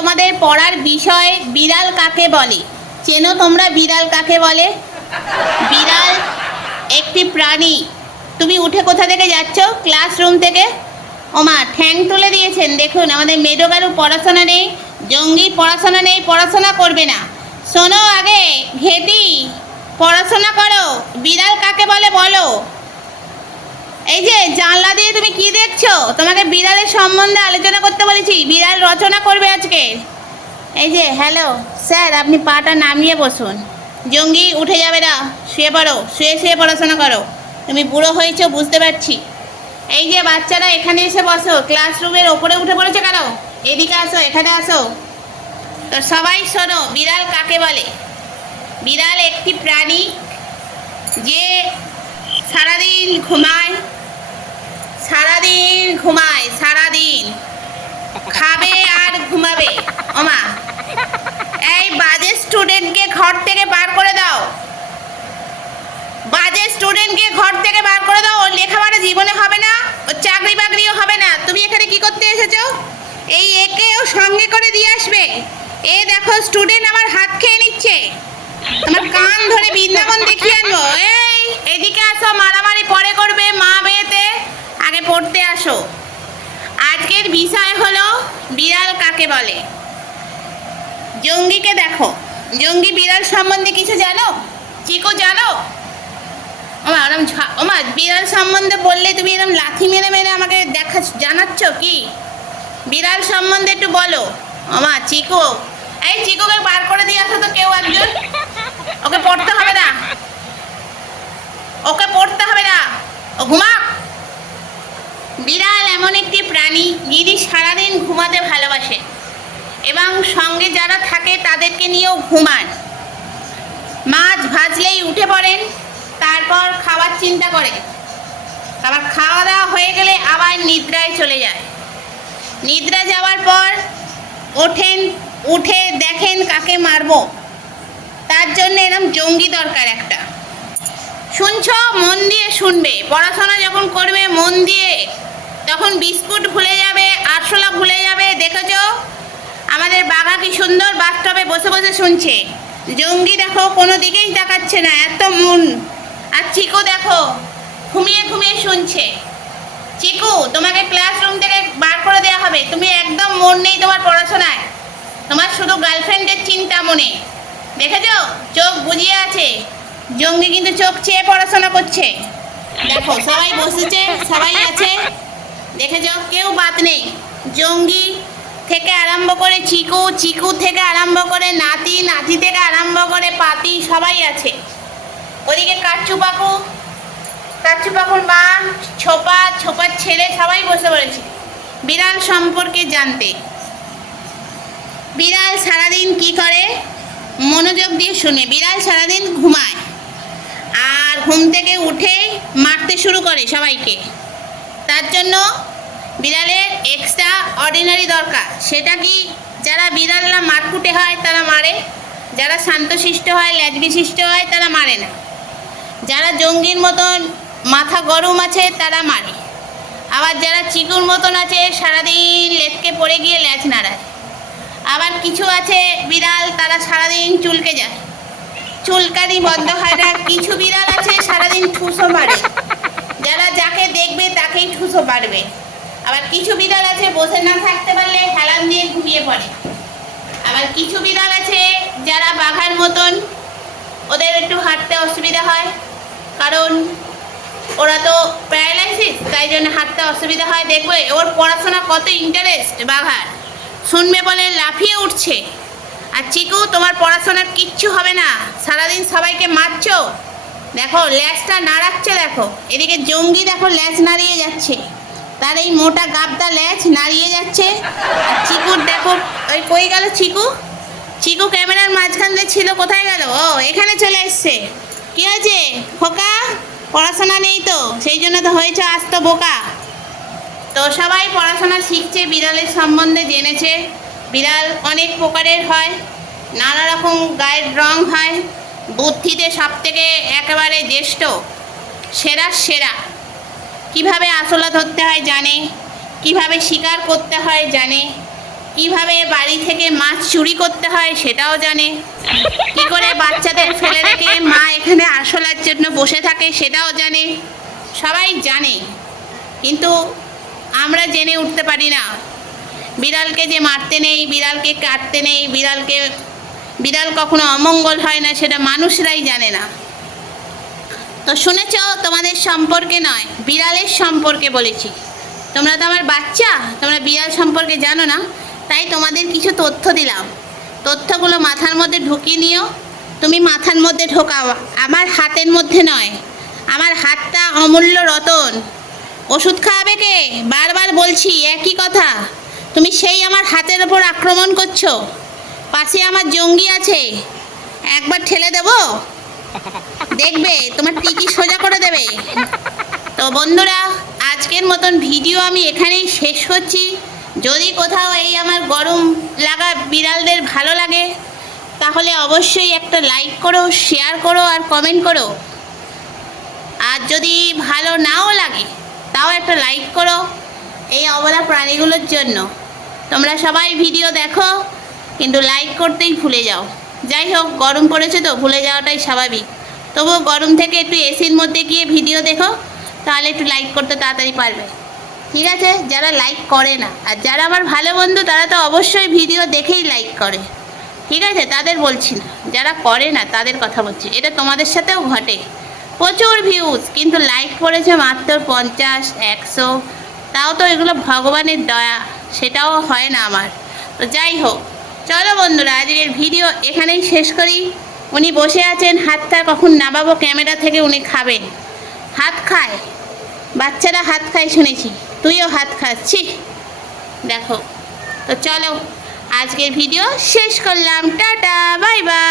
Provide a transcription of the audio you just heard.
তোমাদের পড়ার বিষয় বিড়াল কাকে বলে। চেনো তোমরা বিড়াল কাকে বলে? বিড়াল একটি প্রাণী। তুমি উঠে কোথা থেকে যাচ্ছ? ক্লাসরুম থেকে। ওমা ঠ্যাং তুলে দিয়েছেন। দেখুন আমাদের মেডোগারু পড়াশোনা নেই, জঙ্গির পড়াশোনা নেই, পড়াশোনা করবে না। শোনো আগে ঘেটি, পড়াশোনা করো। বিড়াল কাকে বলে বলো। এই যে জানলা দিয়ে তুমি কি দেখছো? তোমাকে বিড়ালের সম্বন্ধে আলোচনা করতে বলেছি। বিড়াল রচনা করবে আজকে। এই যে হ্যালো স্যার, আপনি পাটা নামিয়ে বসুন। জঙ্গি উঠে যাবে না, শুয়ে পড়ো, শুয়ে শুয়ে পড়াশোনা করো। তুমি বুড়ো হয়েছো বুঝতে পারছি। এই যে বাচ্চারা এখানে এসে বসো। ক্লাসরুমের ওপরে উঠে পড়েছে কেন? এদিকে আসো, এখানে আসো। তো সবাই শোনো, বিড়াল কাকে বলে। বিড়াল একটি প্রাণী যে সারাদিন ঘুমায়, সারাদিন ঘুমায়, সারাদিন খাবে আর ঘুমাবে। ওমা এই বাজে স্টুডেন্টকে ঘর থেকে বার করে দাও। বাজে স্টুডেন্টকে ঘর থেকে বার করে দাও। ওর লেখাপড়া জীবনে হবে না, ওর চাকরি বাকরিও হবে না। তুমি এখানে কি করতে এসেছো? এই একেও সঙ্গে করে দিয়ে আসবে। এ দেখো স্টুডেন্ট আমার হাত খেয়ে নিচ্ছে। আমার কান ধরে বৃন্দাবন দেখিয়ে আনবো। এই এদিকে আসো, মারামারি পরে করবে মা মেয়েতে, আগে পড়তে আসো। আজকের বিষয় হলো বিড়াল কাকে বলে। জঙ্গিকে দেখো। জঙ্গি বিড়াল সম্বন্ধে কিছু জানো? চিকু জানো? ওমা বিড়াল সম্বন্ধে বললে তুমি এরকম লাথি মেরে মেরে আমাকে জানাচ্ছ কি? বিড়াল সম্বন্ধে একটু বলো। ওমা চিকু, এই চিকুকে বার করে দিয়ে আসো তো কেউ একজন। ওকে পড়তে হবে না, ওকে পড়তে হবে না, ও ঘুমা। বিড়াল এমন একটি প্রাণী যিনি সারাদিন ঘুমাতে ভালোবাসে এবং সঙ্গে যারা থাকে তাদেরকে নিয়েও ঘুমান। মাছ ভাজলেই উঠে পড়েন, তারপর খাওয়ার চিন্তা করে। আবার খাওয়া দাওয়া হয়ে গেলে আবার নিদ্রায় চলে যায়। নিদ্রা যাওয়ার পর ওঠেন, উঠে দেখেন কাকে মারবো। তার জন্য এরকম জঙ্গি দরকার একটা। শুনছো? মন দিয়ে শুনবে। পড়াশোনা যখন করবে মন দিয়ে, তখন বিস্কুট ভুলে যাবে, আরশোলা ভুলে যাবে। দেখেছো আমাদের বাঘা কি সুন্দর বাথটবে বসে বসে শুনছে। জঙ্গি দেখো কোনো দিকেই তাকাচ্ছে না, এত মন। আর চিকু দেখো ঘুমিয়ে ঘুমিয়ে শুনছে। চিকু তোমাকে ক্লাসরুম থেকে বার করে দেওয়া হবে। তুমি একদম মন নেই তোমার পড়াশোনায়, তোমার শুধু গার্লফ্রেন্ডের চিন্তা মনে। দেখেছো চোখ বুজিয়ে আছে। জঙ্গি কিন্তু চোখ চেয়ে পড়াশোনা করছে। দেখো সবাই বসেছে, সবাই আছে। দেখেছো কেউ বাদ নেই। জঙ্গি থেকে আরম্ভ করে চিকু, চিকু থেকে আরম্ভ করে নাতি, নাতি থেকে আরম্ভ করে পাতি, সবাই আছে। ওদিকে কাচ্চু পাকু, কাচ্চু পাকুর মা, ছোপা, ছোপার ছেলে, সবাই বসে পড়েছে বিড়াল সম্পর্কে জানতে। বিড়াল সারাদিন কি করে মনোযোগ দিয়ে শুনে। বিড়াল সারাদিন ঘুমায় আর ঘুম থেকে উঠে মারতে শুরু করে সবাইকে। তার জন্য বিড়ালের এক্সট্রা অর্ডিনারি দরকার। সেটা কি? যারা বিড়ালরা মারকুটে হয় তারা মারে, যারা শান্তশিষ্ট হয়, ল্যাজ বিশিষ্ট হয় তারা মারে না। যারা জঙ্গির মতন মাথা গরম আছে তারা মারে। আবার যারা চিকুর মতন আছে সারাদিন লেটকে পড়ে গিয়ে ল্যাজ নাড়ায়। আবার কিছু আছে বিড়াল তারা সারাদিন চুলকে যায়, চুলকানি বন্ধ হয় না। কিছু বিড়াল আছে সারাদিন ঠুসো মারে, যারা যাকে দেখবে তাকেই ঠুসো মারবে। আবার কিছু বিড়াল আছে বসে না থাকতে পারলে হেলান দিয়ে ঘুমিয়ে পড়ে। আবার কিছু বিড়াল আছে যারা বাঘার মতন, ওদের একটু হাঁটতে অসুবিধা হয়, কারণ ওরা তো প্যারালাইসিস, তাই জন্য হাঁটতে অসুবিধা হয়। দেখবে ওর পড়াশোনা কত ইন্টারেস্ট বাঘার, শুনবে বলে লাফিয়ে উঠছে। আর চিকু তোমার পড়াশোনার কিচ্ছু হবে না, সারাদিন সবাইকে মারছো। দেখো ল্যাজটা নাড়াচ্ছে, দেখো এদিকে জঙ্গি দেখো ল্যাজ নাড়িয়ে যাচ্ছে, তার এই মোটা গাবদা ল্যাজ নাড়িয়ে যাচ্ছে। আর চিকুর দেখো ওই কই গেল চিকু। চিকু ক্যামেরার মাঝখান দিয়ে ছিল, কোথায় গেল? ও এখানে চলে এসছে। কি হয়েছে খোকা? পড়াশোনা নেই তো, সেই জন্য তো হয়েছে আস্ত বোকা। তো সবাই পড়াশোনা শিখছে, বিড়ালের সম্বন্ধে জেনেছে। বিড়াল অনেক প্রকারের হয়, নানা রকম গায়ের রং হয়। বুদ্ধিতে সব থেকে একেবারে জ্যেষ্ঠ, সেরা। কিভাবে আঁচলা ধরতে হয় জানে, কিভাবে শিকার করতে হয় জানে, কিভাবে বাড়ি থেকে মাছ চুরি করতে হয় সেটাও জানে, কি করে বাচ্চাদের ফেলে রেখে মা এখানে আরশোলার জন্য বসে থাকে সেটাও জানে, সবাই জানে। কিন্তু আমরা জেনে উঠতে পারি না বিড়ালকে যে মারতে নেই, বিড়ালকে কাটতে নেই, বিড়াল কখনো অমঙ্গল হয় না সেটা মানুষরাই জানে না। তো শুনেছ, তোমাদের সম্পর্কে নয়, বিড়ালের সম্পর্কে বলেছি। তোমরা তো আমার বাচ্চা, তোমরা বিড়াল সম্পর্কে জানো না, তাই তোমাদের কিছু তথ্য দিলাম। তথ্যগুলো মাথার মধ্যে ঢুকিয়ে নিও। তুমি মাথার মধ্যে ঢোকাও, আমার হাতের মধ্যে নয়। আমার হাতটা অমূল্য রতন। ওষুধ খাওয়াবে কে? বারবার বলছি একই কথা। তুমি সেই আমার হাতের ওপর আক্রমণ করছো। পাশে আমার জঙ্গি আছে, একবার ঠেলে দেবো, দেখবে তোমার টিকি সোজা করে দেবে। তো বন্ধুরা, আজকের মতন ভিডিও আমি এখানেই শেষ করছি। যদি কোথাও এই আমার গরম লাগা বিড়ালদের ভালো লাগে তাহলে অবশ্যই একটা লাইক করো, শেয়ার করো আর কমেন্ট করো। আর যদি ভালো নাও লাগে তাও একটা লাইক করো এই অবলা প্রাণীগুলোর জন্য। তোমরা সবাই ভিডিও দেখো কিন্তু লাইক করতেই ভুলে যাও। যাই হোক, গরম পড়েছে তো ভুলে যাওয়াটাই স্বাভাবিক। তবুও গরম থেকে একটু এসির মধ্যে গিয়ে ভিডিও দেখো, তাহলে একটু লাইক করতে তাড়াতাড়ি পারবে। ঠিক আছে? যারা লাইক করে না, আর যারা আমার ভালো বন্ধু তারা তো অবশ্যই ভিডিও দেখেই লাইক করে। ঠিক আছে? তাদের বলছি না, যারা করে না তাদের কথা বলছি। এটা তোমাদের সাথেও ঘটে। প্রচুর ভিউজ, কিন্তু লাইক পড়েছে মাত্র 50, 100। তাও তো এগুলো ভগবানের দয়া, সেটাও হয় না আমার। তো যাই হোক, চলো বন্ধুরা, আজকের ভিডিও এখানেই শেষ করি। উনি বসে আছেন, হাতটা কখন নামাবো ক্যামেরা থেকে উনি খাবেন। হাত খায়, বাচ্চারা হাত খায় শুনেছি, তুইও হাত খাচ্ছি দেখো। তো চলো, আজকের ভিডিও শেষ করলাম। Tata, bye bye.